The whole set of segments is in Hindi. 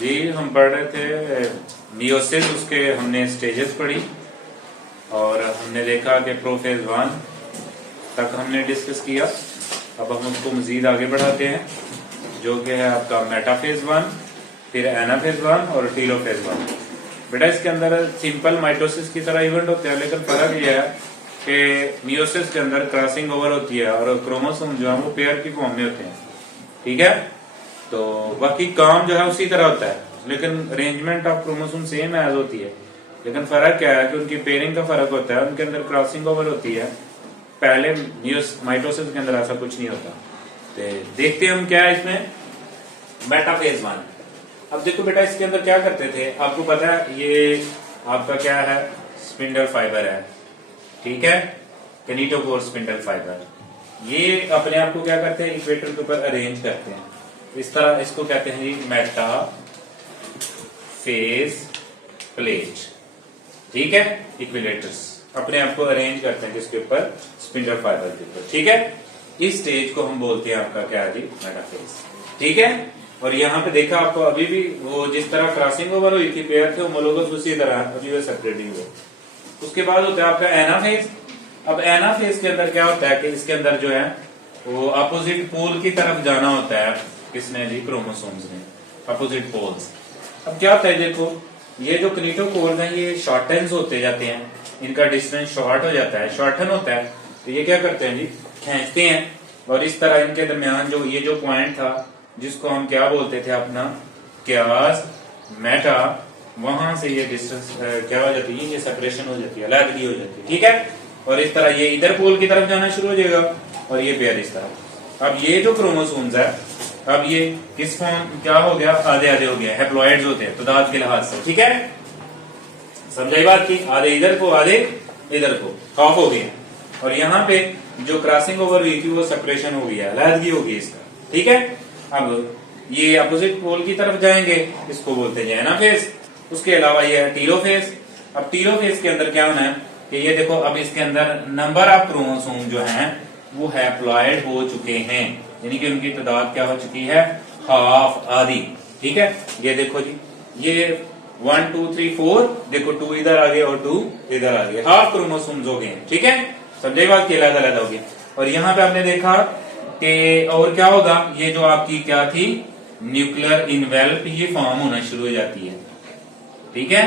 जी हम पढ़ रहे थे मियोसिस, उसके हमने स्टेजेस पढ़ी और हमने देखा कि प्रोफेज 1 तक हमने डिस्कस किया। अब हम उसको मजीद आगे बढ़ाते हैं, जो कि है आपका मेटाफेज 1, फिर एनाफेज 1 और टीलोफेज 1। बेटा इसके अंदर सिंपल माइटोसिस की तरह इवेंट होते हैं, लेकिन फर्क यह है कि मियोसिस के अंदर क्रॉसिंग ओवर होती है और क्रोमोसोम जो है वो पेयर की फॉर्म में होते हैं। ठीक है, तो बाकी काम जो है उसी तरह होता है, लेकिन arrangement of chromosome same as होती है। लेकिन फर्क क्या है कि उनकी पेयरिंग का फर्क होता है, उनके अंदर क्रॉसिंग ओवर होती है। पहले माइटोसिस के अंदर ऐसा कुछ नहीं होता। तो देखते हैं हम क्या है इसमें मेटाफेज 1। अब देखो बेटा इसके अंदर क्या करते थे, आपको पता है ये आपका क्या है, स्पिंडल फाइबर है। ठीक है, किनेटोकोर स्पिंडल फाइबर। ये अपने आप को क्या करते हैं, इक्वेटर के ऊपर अरेंज करते हैं इस तरह। इसको कहते हैं जी मेटा फेज प्लेट। ठीक है, इक्विलेटर्स अपने आप को अरेंज करते हैं किसके ऊपर, स्पिंडल फाइबर के ऊपर। ठीक है, इस स्टेज को हम बोलते हैं आपका क्या जी, मेटाफेज। ठीक है, और यहाँ पे देखा आपको अभी भी वो जिस तरह क्रॉसिंग ओवर हुई थी, पेयर थे होमोलोगस, उसी तरह अभी वो सेपरेट ही हुए। उसके बाद होता है आपका एनाफेज। अब एनाफेज के अंदर क्या होता है कि इसके अंदर जो है वो अपोजिट पोल की तरफ जाना होता है। किसने जी, क्रोमोसोम्स ने, अपोजिट पोल्स। अब क्या होता है देखो, ये जो किनेटोकोर्स हैं ये शॉर्टन्स होते जाते हैं, इनका डिस्टेंस शॉर्ट हो जाता है, शॉर्टन होता है। तो ये क्या करते हैं जी, खींचते हैं और इस तरह इनके दरमियान जो ये जो पॉइंट था जिसको हम क्या बोलते थे अपना क्यास मेटा, वहां से ये डिस्टेंस क्या हो जाती है, ये सेपरेशन हो जाती है, अलग हो जाती है। ठीक है, और इस तरह ये इधर पोल की तरफ जाना शुरू हो जाएगा और ये पेयर इस तरह। अब ये जो क्रोमोसोम्स है, अब ये किस फॉर्म क्या हो गया, आधे आधे हो गया, हैप्लॉइड्स होते हैं तादाद के लिहाज से। ठीक है, समझाई बात की, आधे इधर को आधे इधर को, हाफ हो गए। और यहाँ पे जो क्रॉसिंग ओवर हुई थी वो सेपरेशन हो गया, अलहदगी हो गई इसका। ठीक है, अब ये अपोजिट पोल की तरफ जाएंगे, इसको बोलते हैं एनाफेज। उसके अलावा ये है टीलोफेज। अब टीलोफेज के अंदर क्या होना है कि ये देखो, अब इसके अंदर नंबर ऑफ क्रोमोसोम जो हैं वो हैप्लॉइड हो चुके हैं, यानी कि उनकी तादाद क्या हो चुकी है, हाफ, आधी। ठीक है, ये देखो जी, ये 1 2 3 4, देखो 2 इधर आ गए और 2 इधर आ गए, हाफ क्रोमोसोम्स हो गए। ठीक है, समझे बात की, अलग अलग हो गए। और यहाँ पे आपने देखा कि और क्या होगा, ये जो आपकी क्या थी, न्यूक्लियर इनवेल्प, ये फॉर्म होना शुरू हो जाती है। ठीक है,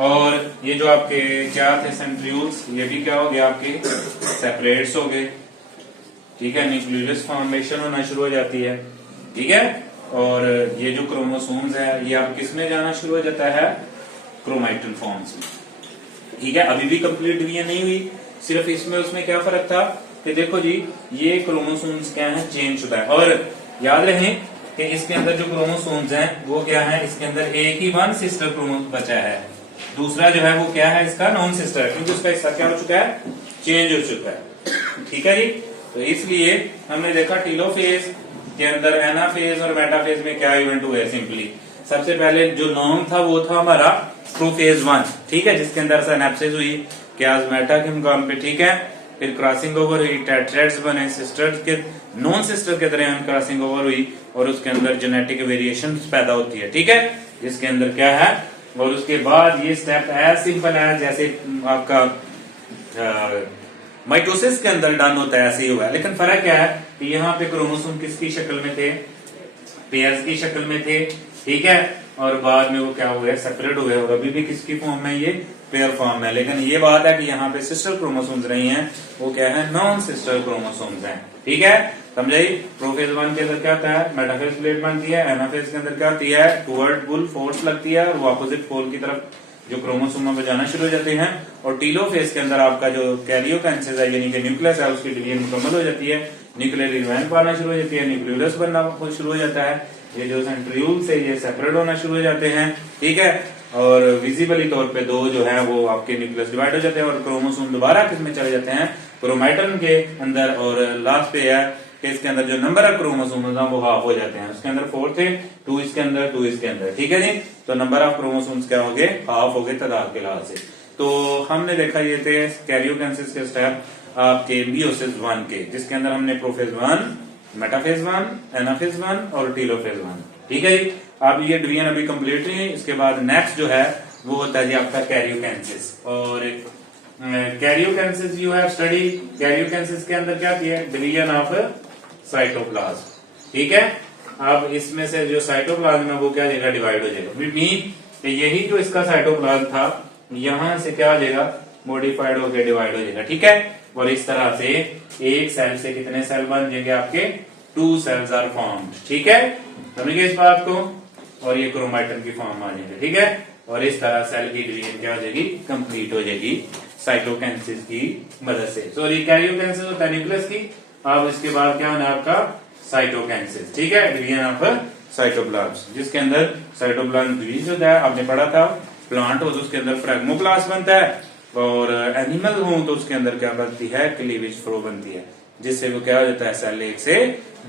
और ये जो आपके क्या थे सेंट्रियोल्स, ये भी क्या हो गया, आपके सेपरेट्स हो गए। ठीक है, न्यूक्लियस फॉर्मेशन होना शुरू हो जाती है। ठीक है, और ये जो क्रोमोसोम्स है ये आप किस में जाना शुरू हो जाता है, क्रोमैटिन फॉर्म्स में। ठीक है, अभी भी कंप्लीट डिवीजन नहीं हुई, सिर्फ इसमें उसमें क्या फर्क था कि देखो जी, ये क्रोमोसोम्स क्या है, चेंज शुदा है। और याद रहे कि इसके अंदर जो क्रोमोसोम्स हैं वो क्या है, इसके अंदर एक ही वन सिस्टर क्रोमोसोम बचा है, दूसरा जो है वो क्या है, इसका नॉन सिस्टर, क्योंकि उसका हिस्सा क्या हो चुका है, चेंज हो चुका है। ठीक है जी, तो इसलिए हमने देखा टीलोफेज के अंदर एनाफेज और मेटाफेज में क्या इवेंट हुए। सिंपली सबसे पहले जो नॉर्म था वो था हमारा प्रोफेज 1। ठीक है, जिसके अंदर सिनेप्सिस हुई क्यासमेटा के मुकाम पे। ठीक है, फिर क्रॉसिंग ओवर हुई, टेट्रेड्स बने, सिस्टर्स के नॉन सिस्टर के दरमियान क्रॉसिंग ओवर हुई और उसके अंदर जेनेटिक वेरिएशन पैदा होती है। ठीक है, जिसके अंदर क्या है, और उसके बाद ये स्टेप एज सिंपल है जैसे आपका माइटोसिस के अंदर डन होता है, ऐसे ही हुआ है। लेकिन फर्क क्या है कि यहाँ पे क्रोमोसोम किसकी शक्ल में थे, पेयर्स की शक्ल में थे। ठीक है, और बाद में वो क्या हुए, सेपरेट हुए, और अभी भी किसकी फॉर्म में, ये पेयर फॉर्म है। लेकिन ये बात है कि यहाँ पे सिस्टर क्रोमोसोम्स नहीं है, वो क्या है, नॉन सिस्टर क्रोमोसोम्स हैं। ठीक है, समझाई। प्रोफेज 1 के अंदर क्या होता है, मेटाफेज प्लेट बनती है, एनाफेज के अंदर क्या होती है, टुवर्ड पुल फोर्स लगती है और वो अपोजिट पोल की तरफ जो क्रोमोसोम में जाना शुरू हो जाते हैं। और टीलोफेज के अंदर आपका जो कैरियोकाइनेसिस है, यानी कि न्यूक्लियस है, उसकी डिवीजन मुकम्मल हो जाती है, न्यूक्लियर इवेंट आना शुरू हो जाती है, न्यूक्लियोलस बनना शुरू हो जाता है, ये जो सेंट्रियोल से ये सेपरेट होना शुरू हो जाते हैं। ठीक है, और विजिबली तौर पे दो जो है वो आपके न्यूक्लियस डिवाइड हो जाते हैं और क्रोमोसोम दोबारा किसमें चले जाते हैं, क्रोमैटन के अंदर। और लास्ट पे है कि इसके अंदर जो नंबर ऑफ क्रोमोसोम्स है वो हाफ हो जाते हैं। उसके अंदर 4 थे, 2 इसके अंदर, 2 इसके अंदर। ठीक है जी, तो नंबर ऑफ क्रोमोसोम्स क्या हो गए, हाफ हो गए तादाद के लिहाज से। तो हमने देखा ये थे कैरियोकाइनेसिस के स्टेप आपके मियोसिस 1 के, जिसके अंदर हमने प्रोफेज 1, मेटाफेज 1, एनाफेज 1 और टीलोफेज 1। ठीक है जी। अब ये डिवीजन अभी कंप्लीट नहीं है। इसके बाद नेक्स्ट जो है वो होता है जी आपका कैरियोकेंसिस। और कैरियोकेंसिस यू हैव स्टडी, कैरियोकेंसिस के अंदर क्या किया, डिवीजन ऑफ साइटोप्लाज्म, ठीक है। अब इसमें से जो साइटोप्लाज्म है वो क्या देगा, डिवाइड हो जाएगा। मीन यही जो इसका साइटोप्लाज्म था यहां से क्या हो जाएगा, मॉडिफाइड होकर डिवाइड हो जाएगा, ठीक है। और इस तरह से एक सेल से कितने सेल बन जाएंगे आपके, 2 सेल्स आर फॉर्म्ड, ठीक है। समझिए इस बात को। और ये क्रोमैटिन की फॉर्म आ जाएंगे, ठीक है। और इस तरह सेल की डिवीजन क्या हो जाएगी, कंप्लीट हो जाएगी साइटोकेंसिस की मदद से। सॉरी कैरियोकेंसिस होता है न्यूक्लियस की। अब इसके बाद क्या होना है आपका साइटोकेंसिस, ठीक है, डिवीजन ऑफ साइटोप्लाज्म, जिसके अंदर साइटोप्लाज्म डिवीज होता है। आपने पढ़ा था प्लांट हो तो उसके अंदर फ्रेगमोप्लास्ट बनता है, और एनिमल हो तो उसके अंदर क्या बनती है, क्लीवेज फ्लो बनती है, जिससे वो क्या हो जाता है, सेल 1 से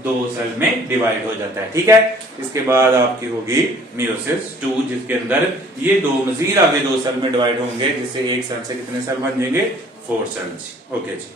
2 सेल में डिवाइड हो जाता है, ठीक है। इसके बाद आपकी होगी मियोसिस 2, जिसके अंदर ये 2 मजीद आगे 2 सेल में डिवाइड होंगे, जिससे एक सेल से कितने सेल बन जाएंगे, 4 सेल्स। ओके जी।